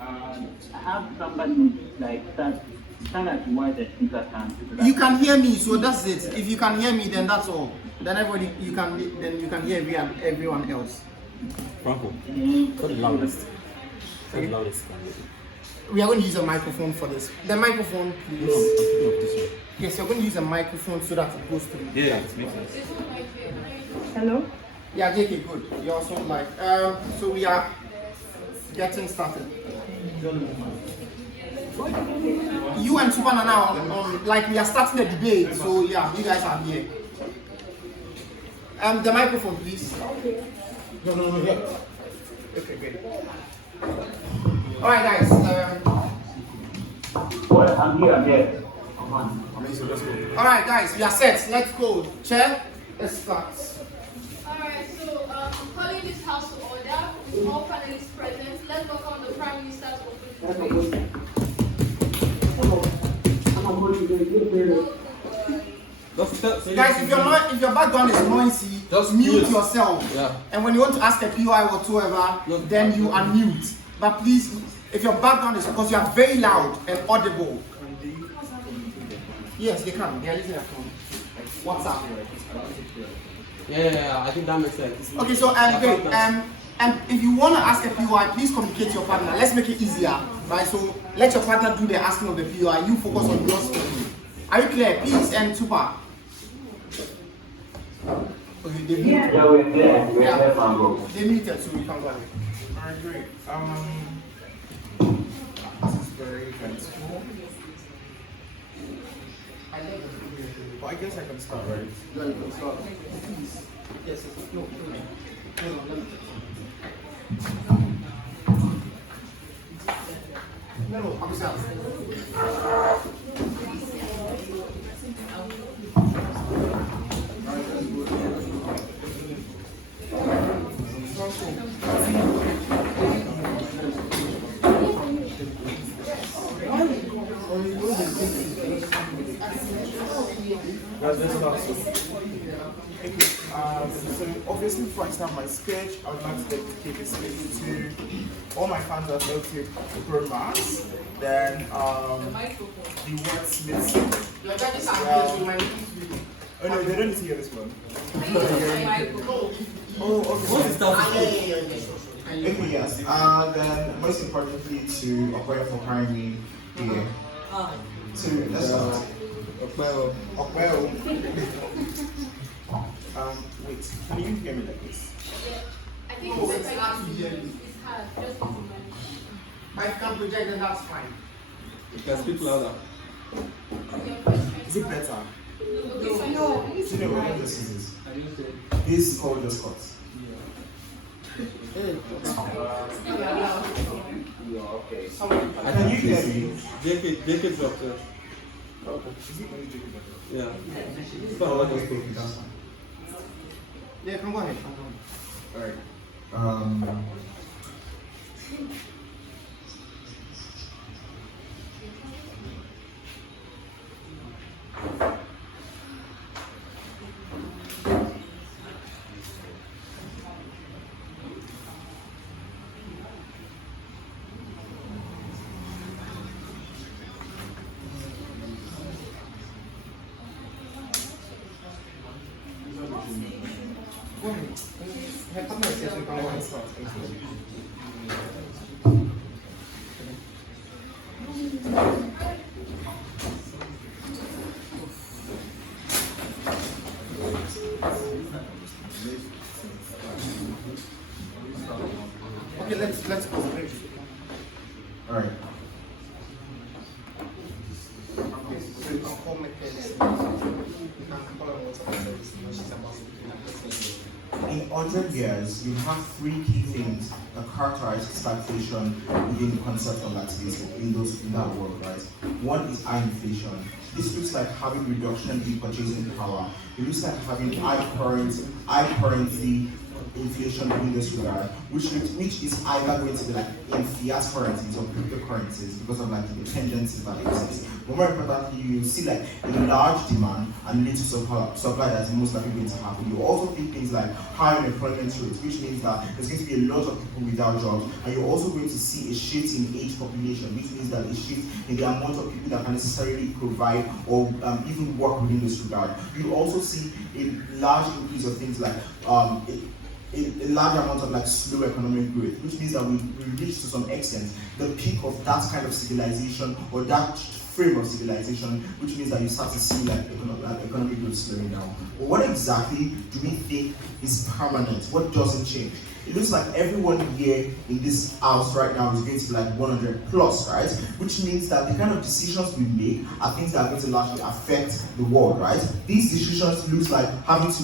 I have somebody like stand at wide the speaker can. You can hear me, so that's it. If you can hear me, then that's all. Then everybody, you can hear everyone else. Franco, for the loudest. For the loudest. We are going to use a microphone for this. The microphone, please. No, Yes, you're going to use a microphone so that it goes through. yeah, it makes sense. Hello? Yeah, JK, good. You're also live. So we are getting started. You and Supan are now like we are starting the debate. So yeah, you guys are here. The microphone, please. Okay. No, yeah. Okay, good. All right, guys. Well, I'm here. All right, guys, we are set. Let's go. Chair, let's start. Alright, so I'm calling this house to order with all panelists present. Let's welcome the Prime Minister's opening. Guys, if your background is noisy, just mute yourself. Yeah. And when you want to ask a POI whatsoever, then you unmute. But please, if your background is because you are very loud and audible. Yes, they can. They are using their phone. WhatsApp. Yeah, I think that makes sense. Okay, so great. And if you want to ask a POI, please communicate to your partner. Let's make it easier, right? So let your partner do the asking of the POI. You focus on your speaking. Are you clear? Peace and Tupac. Okay, they muted. Yeah, we're there. We're there, Franco. They muted, so we can go ahead. Alright, great. This is very eventful. Well, I guess I can start, right? No, you can start. Please. Yes, no. No, I'm sorry. So obviously before I start my speech, I would like to dedicate a speech to all my fans that love to Pro Max, then the wordsmiths. Oh no, they don't need to hear this one. Oh, okay. What is that? Okay, yes. Then most importantly to Okoye for hiring me here. So let's start. Well, wait, can you hear me like this? I think it's hard. Just a moment. If I can project, then that's fine. you can speak louder. Is it better? No. Do you know what this is? This is called just cuts. Can you hear me? JK dropped it. Is it only Jacob? Yeah. It's not what I was talking about. Yeah, come go ahead. Alright. Go ahead. Have partner says we can go ahead. Okay, let's go. Alright. Okay, so you can call me Kelly. You can call her WhatsApp. She's about to In 100 years, you have three key things that characterize stagflation within the concept of activism in that world, right? One is high inflation. This looks like having reduction in purchasing power. It looks like having high currency inflation within this regard, which is either going to be like in fiat currencies or cryptocurrencies because of like the dependency that exists. But more importantly, you see like a large demand and little supply that's most likely going to happen. You also see things like high unemployment rates, which means that there's going to be a lot of people without jobs, and you're also going to see a shift in age population, which means that a shift in the amount of people that can necessarily provide or even work within this regard. You also see a large increase of things like a large amount of like slow economic growth, which means that we reach to some extent the peak of that kind of civilization or that frame of civilization, which means that you start to see like economic growth slowing down. But what exactly do we think is permanent? What doesn't change? It looks like everyone here in this house right now is going to be like 100 plus, right? Which means that the kind of decisions we make are things that are going to largely affect the world, right? These decisions looks like having to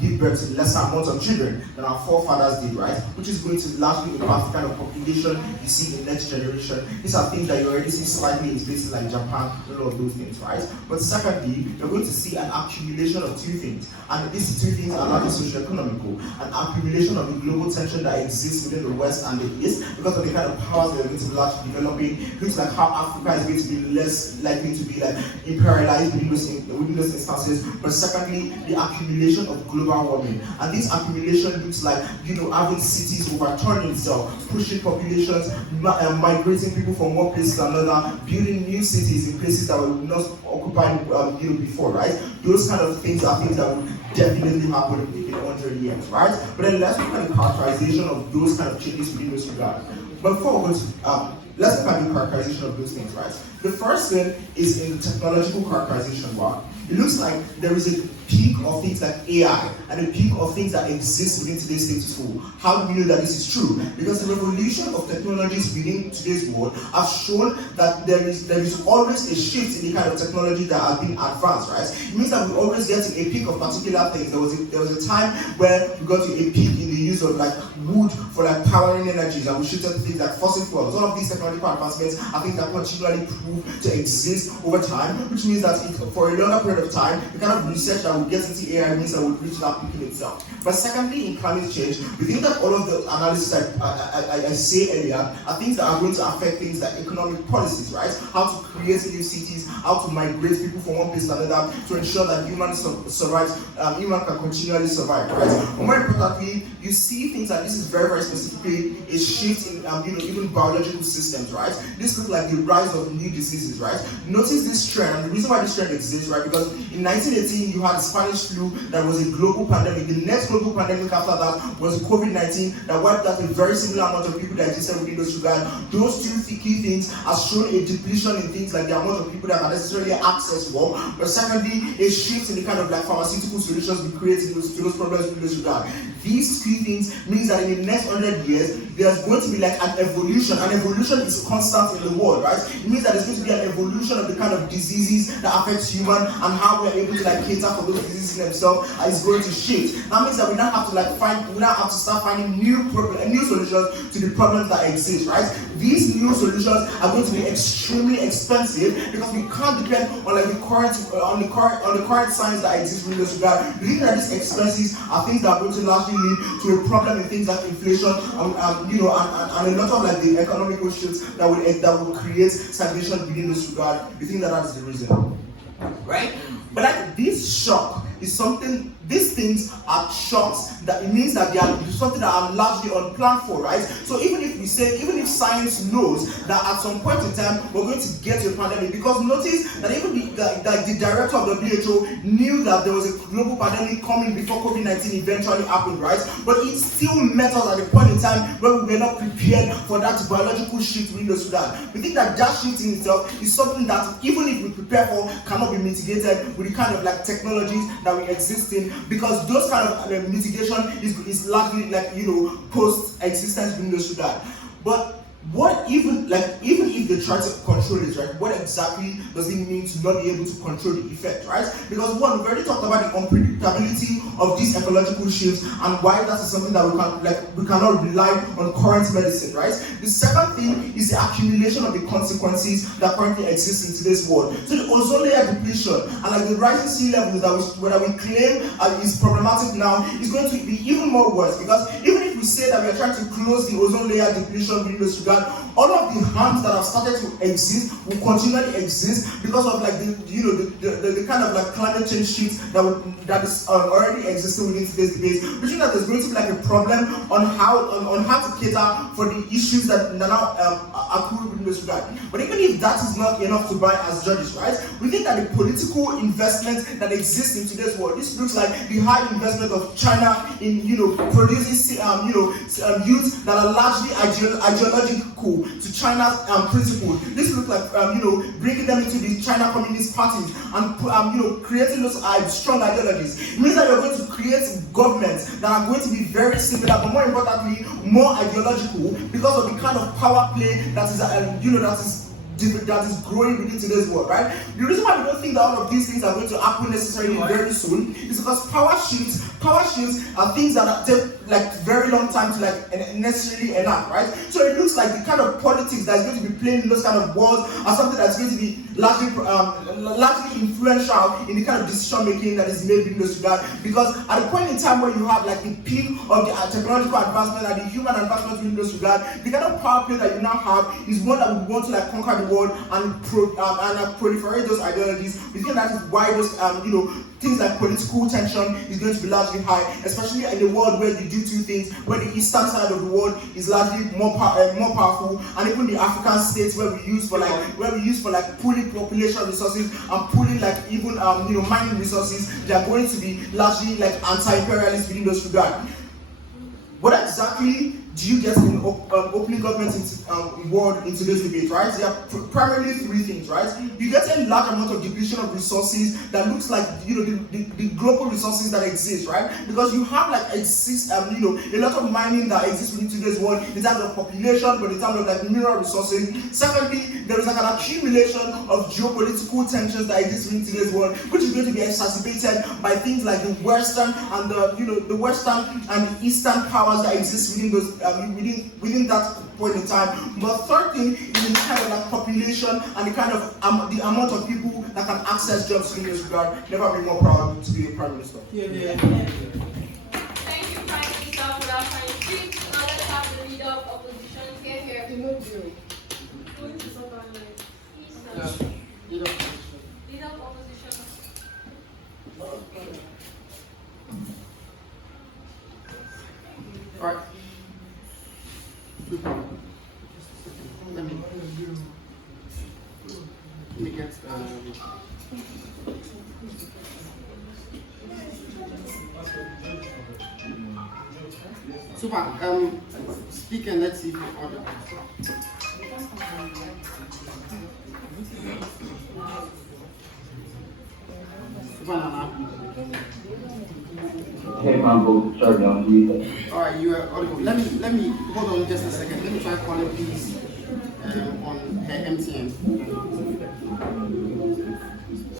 give birth to lesser amounts of children than our forefathers did, right? Which is going to largely impact the kind of population you see in the next generation. These are things that you already see slightly in places like Japan, all of those things, right? But secondly, you're going to see an accumulation of two things. And these two things are largely socio-economical. An accumulation of the global tension that exists within the West and the East because of the kind of powers that are going to be largely developing. Things like how Africa is going to be less likely to be like imperialized within those instances. But secondly, the accumulation of global warming, and this accumulation looks like having cities overturning itself, pushing populations, migrating people from one place to another, building new cities in places that were not occupied before, right? Those kind of things are things that would definitely happen in 100 years, right? But then let's look at the characterization of those kind of changes within this regard. But before we go to let's look at the characterization of those things, right? The first thing is in the technological characterization part. It looks like there is a peak of things like AI and a peak of things that exist within today's status quo. How do we know that this is true? Because the revolution of technologies within today's world have shown that there is always a shift in the kind of technology that has been advanced, right? It means that we always get to a peak of particular things. There was a time where we got to a peak in the use of like wood for like powering energies, and we shifted to things like fossil fuels. All of these technological advancements are things that continually prove to exist over time, which means that for a longer period of time, the kind of research that we get into AI means that we'll reach that peak in itself. But secondly, in climate change, we think that all of the analysis I say earlier are things that are going to affect things like economic policies, right? How to create new cities, how to migrate people from one place to another to ensure that human can continually survive, right? But more importantly, you see things like this is very, very specifically a shift in even biological systems, right? This looks like the rise of new diseases, right? Notice this trend, and the reason why this trend exists, right? Because in 1918 you had the Spanish flu that was a global pandemic. The next global pandemic after that was COVID-19 that wiped out a very similar amount of people that existed within those regard. Those two key things have shown a depletion in things like the amount of people that can necessarily access war, but secondly, a shift in the kind of like pharmaceutical solutions we create to those problems in this regard. These key things means that in the next 100 years, there's going to be like an evolution. An evolution is constant in the world, right? It means that there's going to be an evolution of the kind of diseases that affect human and how we're able to like cater for those diseases themselves, and it's going to shift. That means that we now have to start finding new solutions to the problems that exist, right? These new solutions are going to be extremely expensive because we can't depend on like the current science that exists in this regard. We think that these expenses are things that are going to largely lead to a problem in things like inflation and a lot of like the economical shifts that will create stagnation within this regard. We think that that's the reason, right? But like this shock is something. These things are shocks that it means that they are something that are largely unplanned for, right? So even if science knows that at some point in time we're going to get to a pandemic, because notice that even the director of the WHO knew that there was a global pandemic coming before COVID-19 eventually happened, right? But it still met us at a point in time where we were not prepared for that biological shift within the Sudan. We think that shift in itself is something that even if we prepare for, cannot be mitigated with the kind of like technologies that we exist in, because those kind of mitigation is largely like post-existence within the Sudan. But what even if they try to control it, right? What exactly does it mean to not be able to control the effect, right? Because one, we've already talked about the unpredictability of these ecological shifts and why that is something that we cannot rely on current medicine, right? The second thing is the accumulation of the consequences that currently exist in today's world. So the ozone layer depletion and like the rising sea levels that we claim is problematic now is going to be even more worse, because even if we say that we are trying to close the ozone layer depletion within this regard, all of the harms that have started to exist will continually exist because of like the kind of like climate change shift that is already existing within today's debate, which means that there's going to be like a problem on how to cater for the issues that now accrue within this regard. But even if that is not enough to buy as judges, right? We think that the political investment that exists in today's world, this looks like the high investment of China in producing youths that are largely ideological to China's principles. This looks like bringing them into the China Communist parties and creating those strong ideologies. It means that you're going to create governments that are going to be very similar, but more importantly, more ideological because of the kind of power play that is growing within today's world, right? The reason why we don't think that all of these things are going to happen necessarily very soon is because power shifts are things that take like very long time to like necessarily enact, right? So it looks like the kind of politics that is going to be playing in those kind of wars are something that's going to be largely influential in the kind of decision making that is made in this regard. Because at the point in time where you have like the peak of the technological advancement and the human advancement in this regard, the kind of power play that you now have is one that we want to like conquer the world and proliferate those ideologies. We think that is why those things like political tension is going to be largely high, especially in a world where you do two things, where the eastern side of the world is largely more powerful, and even the African states where we use for pooling population resources and pooling like even mining resources, they are going to be largely like anti-imperialist within those regard. What exactly do you get in opening government world in today's debate, right? There are primarily three things, right? You get a large amount of depletion of resources that looks like the global resources that exist, right? Because you have like a lot of mining that exists within today's world in terms of population, but in terms of like mineral resources. Secondly, there is like an accumulation of geopolitical tensions that exist within today's world, which is going to be exacerbated by things like the Western and the Western and the Eastern powers that exist within those within that point in time. But third thing is the kind of like population and the kind of the amount of people that can access jobs in this regard. Never been more proud to be a prime minister. Thank you, Prime Minister, for that fine speech. Now let's have the leader of opposition here. You know, Jerry. Leader of opposition. All right. Let me get Super. Speak and let's see if you order. Hey, Mambo, sorry, on mute. All right, you are audible. Let me hold on just a second. Let me try calling please on her MTN.